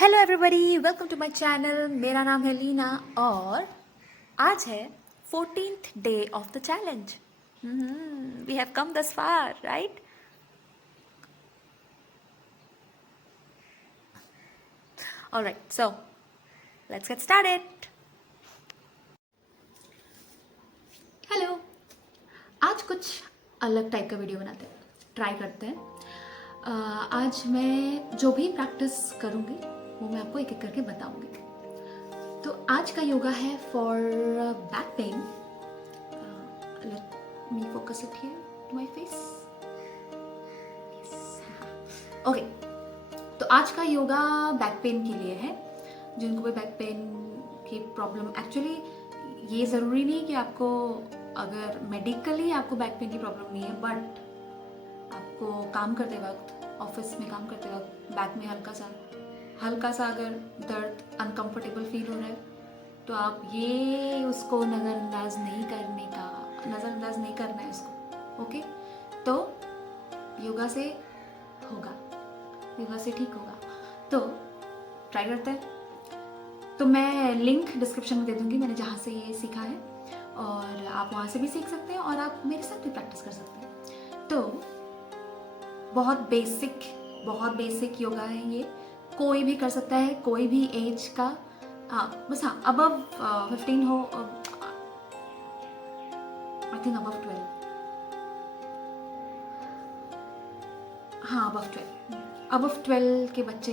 Hello everybody, welcome to my channel. मेरा नाम है लीना और आज है 14th day of the challenge. We have come this far, right? Alright, so let's get started. Hello, आज कुछ अलग टाइप का वीडियो बनाते हैं, ट्राई करते हैं। आज मैं जो भी प्रैक्टिस करूँगी वो मैं आपको एक एक करके बताऊँगी। तो आज का योगा है for back pain. Let me focus it here to my face. Okay, तो आज का योगा बैक पेन के लिए है। जिनको भी बैक पेन की प्रॉब्लम, एक्चुअली ये ज़रूरी नहीं कि आपको, अगर मेडिकली आपको बैक पेन की प्रॉब्लम नहीं है, बट आपको काम करते वक्त, ऑफिस में काम करते वक्त बैक में हल्का सा अगर दर्द, अनकंफर्टेबल फील हो रहा है, तो आप ये उसको नज़रअंदाज नहीं करना है उसको। ओके, तो योगा से होगा, योगा से ठीक होगा। तो ट्राई करते हैं। तो मैं लिंक डिस्क्रिप्शन में दे दूंगी, मैंने जहाँ से ये सीखा है, और आप वहाँ से भी सीख सकते हैं और आप मेरे साथ भी प्रैक्टिस कर सकते हैं। तो बहुत बेसिक योगा है ये, कोई भी कर सकता है, कोई भी एज का। बस हाँ, अबव 15 हो, आई थिंक अबव 12, हाँ अबव 12 के बच्चे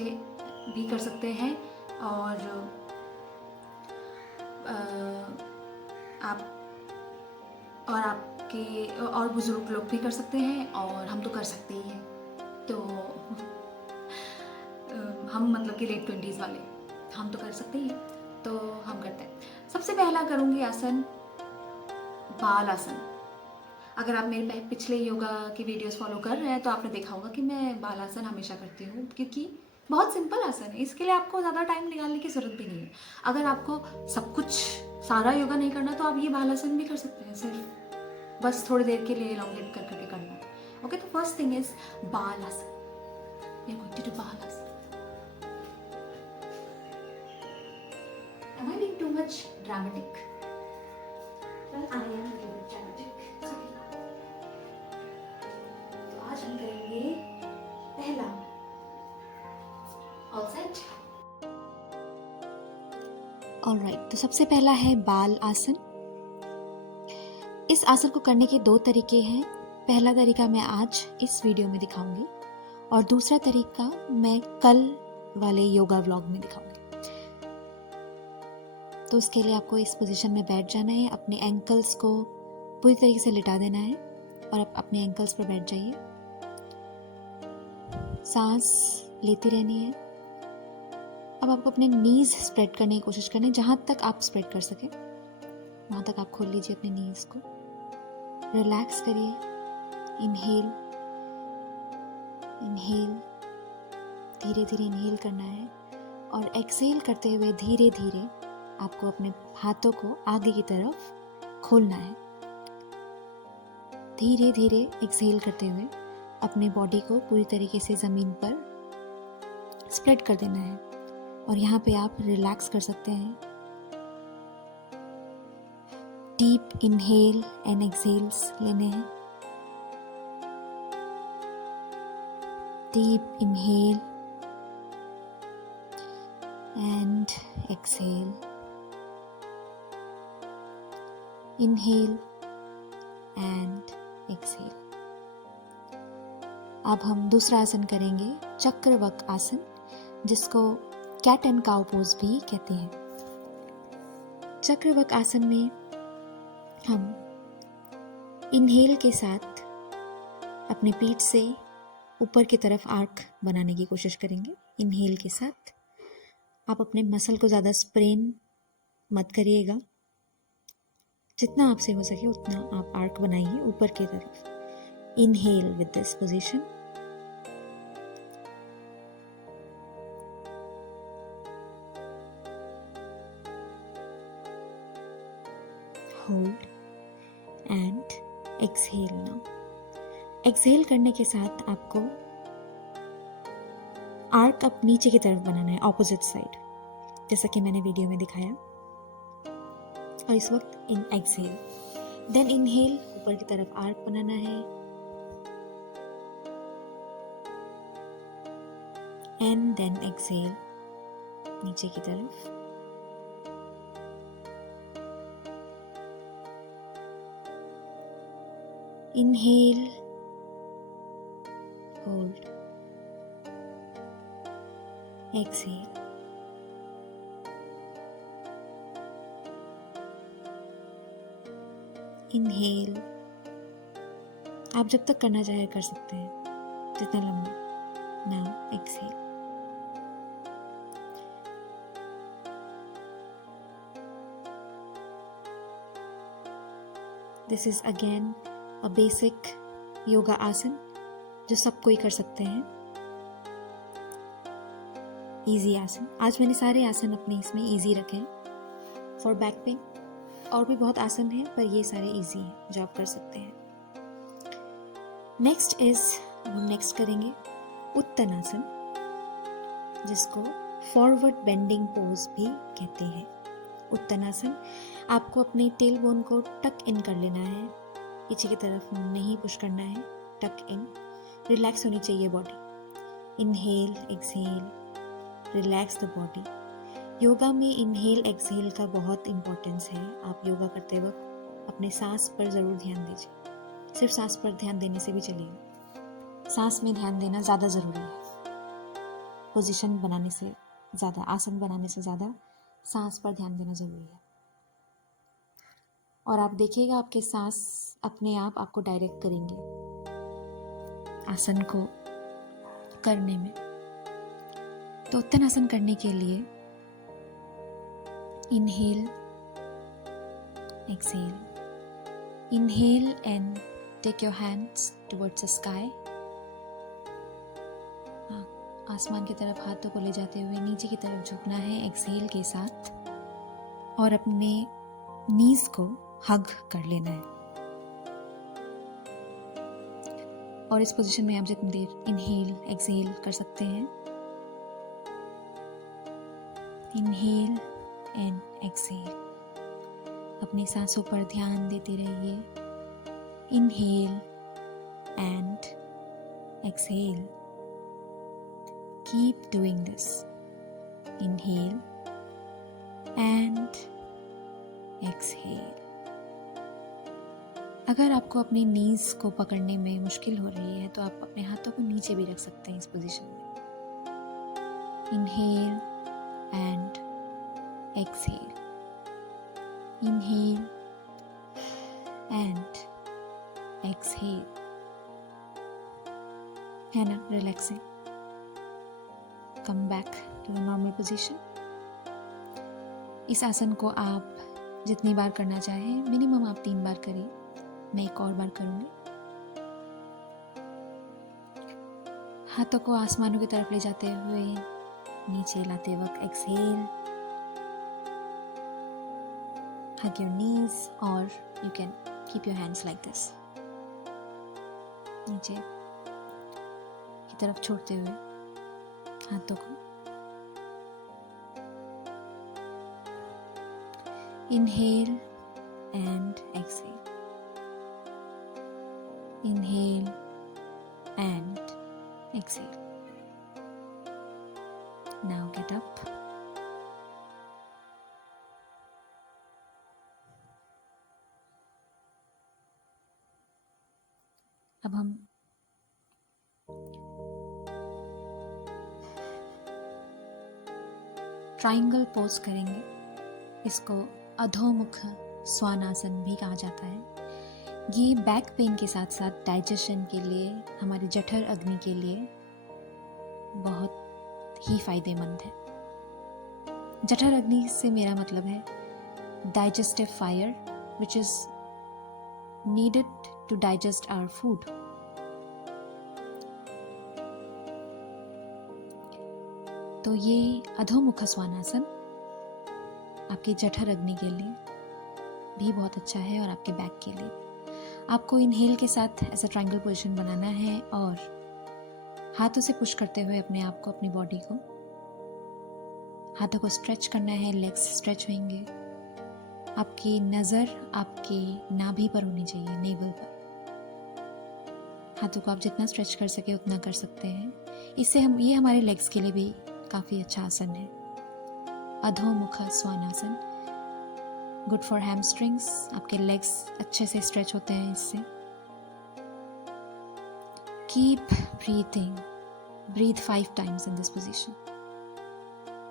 भी कर सकते हैं, और आपके और बुजुर्ग लोग भी कर सकते हैं, और हम तो कर सकते ही हैं। तो हम मतलब कि लेट 20s वाले, हम तो कर सकते ही हैं, तो हम करते हैं। सबसे पहला करूँगी आसन, बाल आसन। अगर आप मेरे पिछले योगा की वीडियोस फॉलो कर रहे हैं तो आपने देखा होगा कि मैं बाल आसन हमेशा करती हूँ, क्योंकि बहुत सिंपल आसन है, इसके लिए आपको ज़्यादा टाइम निकालने की ज़रूरत भी नहीं है। अगर आपको सब कुछ, सारा योगा नहीं करना, तो आप ये बाल आसन भी कर सकते हैं, सिर्फ बस थोड़ी देर के लिए एलोंगेट कर करके करना है। ओके, तो first thing is Balasana. We are going to do Balasana. Am I being too much dramatic? Well, I am a little bit dramatic. तो आज हम करेंगे पहला। All set? Alright, तो सबसे पहला है बाल आसन। इस आसन को करने के दो तरीके हैं। पहला तरीका मैं आज इस वीडियो में दिखाऊंगी, और दूसरा तरीका मैं कल वाले योगा व्लॉग में दिखाऊंगी। तो उसके लिए आपको इस पोजीशन में बैठ जाना है, अपने एंकल्स को पूरी तरीके से लिटा देना है, और आप अपने एंकल्स पर बैठ जाइए। सांस लेती रहनी है। अब आपको अपने नीज स्प्रेड करने की कोशिश करनी है, जहाँ तक आप स्प्रेड कर सके वहाँ तक आप खोल लीजिए अपने नीज को। रिलैक्स करिए। इनहेल, धीरे धीरे इनहेल करना है, और एक्सहेल करते हुए धीरे धीरे आपको अपने हाथों को आगे की तरफ खोलना है। धीरे धीरे एक्सहेल करते हुए अपने बॉडी को पूरी तरीके से ज़मीन पर स्प्रेड कर देना है, और यहाँ पे आप रिलैक्स कर सकते हैं। डीप इनहेल एंड एक्सहेल्स लेने हैं। Deep inhale and exhale. Inhale and exhale. अब हम दूसरा आसन करेंगे, चक्रवक आसन, जिसको कैट एंड काउ पोज भी कहते हैं। चक्रवक आसन में हम इनहेल के साथ अपने पीठ से ऊपर की तरफ आर्क बनाने की कोशिश करेंगे। इनहेल के साथ आप अपने मसल को ज़्यादा स्प्रेन मत करिएगा, जितना आपसे हो सके उतना आप आर्क बनाइए ऊपर की तरफ। Inhale with this position. Hold and exhale now. Exhale करने के साथ आपको आर्क अब नीचे की तरफ बनाना है, ऑपोजिट साइड, जैसा कि मैंने वीडियो में दिखाया। और इस वक्त इन एक्सहेल, देन इनहेल, ऊपर की तरफ आर्क बनाना है, एंड देन एक्सहेल, नीचे की तरफ। Inhale, hold, exhale, inhale. आप जब तक करना चाहे कर सकते हैं, जितना लंबा। Now exhale, this is again a basic yoga आसन जो सब कोई कर सकते हैं, इजी आसन। आज मैंने सारे आसन अपने इसमें इजी रखे हैं फॉर बैक पेन। और भी बहुत आसन है, पर ये सारे इजी हैं जो आप कर सकते हैं। नेक्स्ट इज, हम नेक्स्ट करेंगे उत्तनासन, जिसको फॉरवर्ड बेंडिंग पोज भी कहते हैं। उत्तनासन, आपको अपने टेल बोन को टक इन कर लेना है, पीछे की तरफ नहीं पुश करना है, टक इन। रिलैक्स होनी चाहिए body. Inhale, exhale, relax the body. Yoga में इनहेल एक्सहेल का बहुत इम्पोर्टेंस है। आप योगा करते वक्त अपने सांस पर ज़रूर ध्यान दीजिए। सिर्फ सांस पर ध्यान देने से भी चलेगा, सांस में ध्यान देना ज़्यादा ज़रूरी है। पोजीशन बनाने से ज़्यादा, आसन बनाने से ज़्यादा सांस पर ध्यान देना ज़रूरी है। और आप देखिएगा आपके सांस अपने आप आपको डायरेक्ट करेंगे आसन को करने में। तो उत्तनासन करने के लिए inhale, exhale, inhale and take your hands towards the sky. आसमान की तरफ हाथों को ले जाते हुए नीचे की तरफ झुकना है एक्सहेल के साथ, और अपने नीज को हग कर लेना है। और इस पोजीशन में आप जितनी देर इनहेल एक्सहेल कर सकते हैं, इनहेल एंड एक्सहेल, अपनी सांसों पर ध्यान देते रहिए। Inhale and exhale, keep doing this. Inhale and exhale. अगर आपको अपनी नीज को पकड़ने में मुश्किल हो रही है तो आप अपने हाथों को नीचे भी रख सकते हैं इस पोजीशन में। Inhale and exhale, inhale and exhale, है ना relaxing. Come back to the normal position. इस आसन को आप जितनी बार करना चाहें, मिनिमम आप 3 बार करिए। मैं एक और बार करूंगी। हाथों को आसमानों की तरफ ले जाते हुए नीचे लाते वक्त exhale, hug your knees or you can keep your hands like this, नीचे की तरफ छोड़ते हुए हाथों को। Inhale and exhale, inhale and exhale. Now get up. अब हम ट्रायंगल पोज करेंगे। इसको अधोमुख स्वानासन भी कहा जाता है। ये बैक पेन के साथ साथ डाइजेशन के लिए, हमारी जठर अग्नि के लिए बहुत ही फायदेमंद है। जठर अग्नि से मेरा मतलब है digestive fire which is needed to digest our food. तो ये अधोमुख स्वानासन आपकी जठर अग्नि के लिए भी बहुत अच्छा है और आपके बैक के लिए। आपको इनहेल के साथ ऐसा ट्रायंगल पोजीशन बनाना है और हाथों से पुश करते हुए अपने आप को, अपनी बॉडी को, हाथों को स्ट्रेच करना है, लेग्स स्ट्रेच होंगे। आपकी नज़र आपकी नाभि पर होनी चाहिए, नेवल पर। हाथों को आप जितना स्ट्रेच कर सके उतना कर सकते हैं। इससे ये हमारे लेग्स के लिए भी काफ़ी अच्छा आसन है। अधोमुख स्वानासन, गुड फॉर हैमस्ट्रिंग्स। आपके लेग्स अच्छे से स्ट्रेच होते हैं इससे। Keep breathing, breathe 5 times in this position.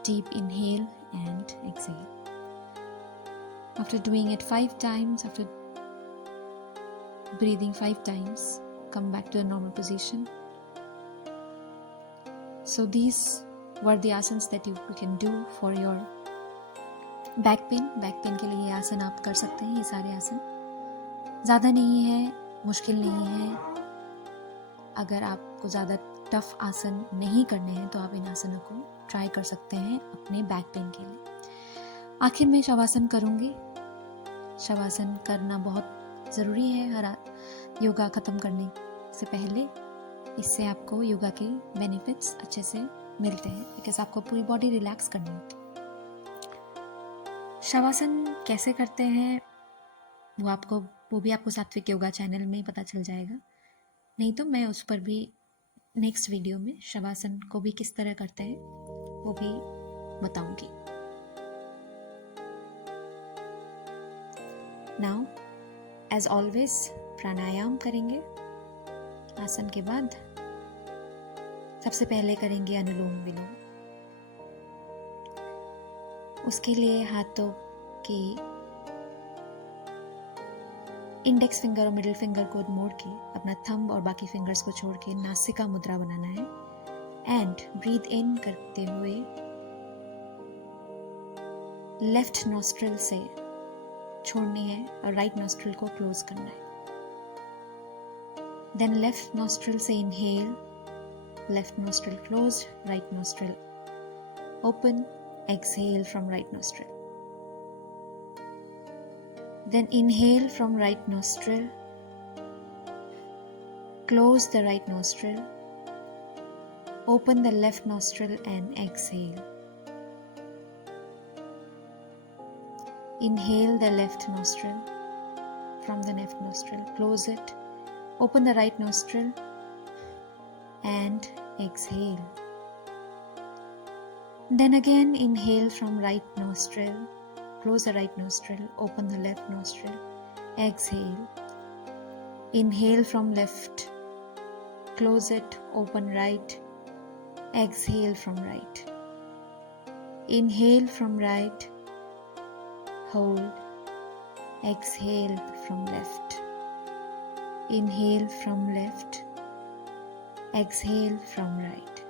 Deep inhale and exhale. After doing it 5 times, after breathing 5 times, come back to a normal position. So these were the asanas that you can do for your back pain. Back pain के लिए ये आसन आप कर सकते हैं। ये सारे आसन ज़्यादा नहीं है, मुश्किल नहीं है। अगर आपको ज़्यादा टफ आसन नहीं करने हैं तो आप इन आसनों को ट्राई कर सकते हैं अपने बैक पेन के लिए। आखिर में शवासन करूँगी। शवासन करना बहुत ज़रूरी है हर योगा ख़त्म करने से पहले। इससे आपको योगा के बेनिफिट्स अच्छे से मिलते हैं, बिकॉज आपको पूरी बॉडी रिलैक्स करनी होती है। शवासन कैसे करते हैं वो भी आपको सात्विक योगा चैनल में ही पता चल जाएगा। नहीं तो मैं उस पर भी नेक्स्ट वीडियो में शवासन को भी किस तरह करते हैं वो भी बताऊंगी। नाउ एज ऑलवेज प्राणायाम करेंगे। आसन के बाद सबसे पहले करेंगे अनुलोम विलोम। उसके लिए हाथों की इंडेक्स फिंगर और मिडिल फिंगर को मोड़ के, अपना थंब और बाकी फिंगर्स को छोड़ के नासिका मुद्रा बनाना है। एंड ब्रीथ इन करते हुए लेफ्ट नॉस्ट्रिल से छोड़नी है और राइट नॉस्ट्रिल को क्लोज करना है। देन लेफ्ट नॉस्ट्रिल से inhale, left nostril close, right nostril open, exhale from right nostril. Then inhale from right nostril, close the right nostril, open the left nostril and exhale. Inhale the left nostril from the left nostril, close it, open the right nostril and exhale. Then again inhale from right nostril, close the right nostril, open the left nostril, exhale. Inhale from left, close it, open right, exhale from right. Inhale from right, hold, exhale from left. Inhale from left, exhale from right.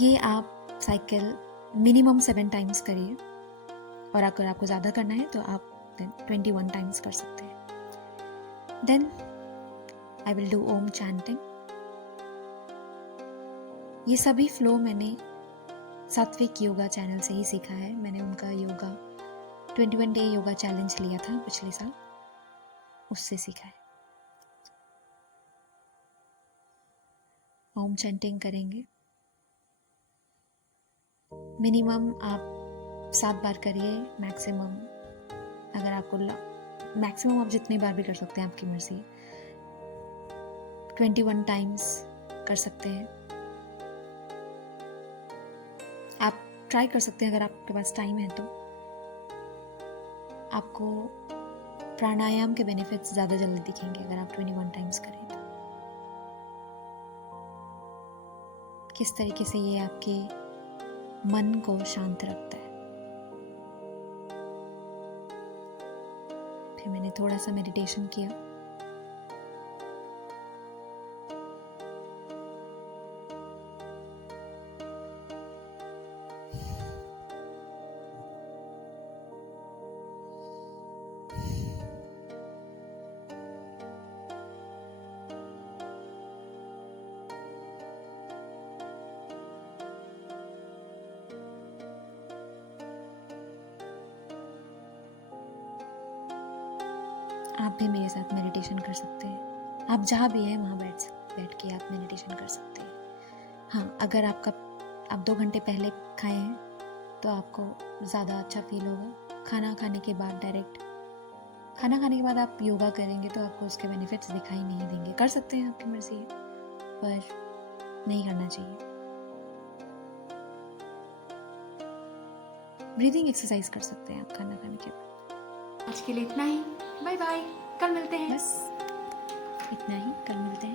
ये आप cycle minimum 7 times करिए, और अगर आपको ज़्यादा करना है तो आप 21 टाइम्स कर सकते हैं। Then I will do Om chanting. ये सभी फ्लो मैंने सात्विक योगा चैनल से ही सीखा है। मैंने उनका योगा 21 डे योगा चैलेंज लिया था पिछले साल, उससे सीखा है। ओम चैंटिंग करेंगे। मिनिमम आप 7 बार करिए, मैक्सिमम अगर आपको मैक्सिमम आप जितनी बार भी कर सकते हैं, आपकी मर्जी। 21 टाइम्स कर सकते हैं। आप ट्राई कर सकते हैं, अगर आपके पास टाइम है तो। आपको प्राणायाम के बेनिफिट्स ज़्यादा जल्दी दिखेंगे अगर आप 21 टाइम्स करें तो। किस तरीके से ये आपके मन को शांत रखता है। फिर मैंने थोड़ा सा मेडिटेशन किया। आप भी मेरे साथ मेडिटेशन कर सकते हैं। आप जहाँ भी हैं वहाँ बैठ के आप मेडिटेशन कर सकते हैं। हाँ, अगर आप 2 घंटे पहले खाए हैं तो आपको ज़्यादा अच्छा फील होगा। खाना खाने के बाद आप योगा करेंगे तो आपको उसके बेनिफिट्स दिखाई नहीं देंगे। कर सकते हैं, आपकी मर्ज़ी है, पर नहीं करना चाहिए। ब्रीदिंग एक्सरसाइज कर सकते हैं आप खाना खाने के बाद। आज के लिए इतना ही। बाय बाय, कल मिलते हैं। बस इतना ही, कल मिलते हैं।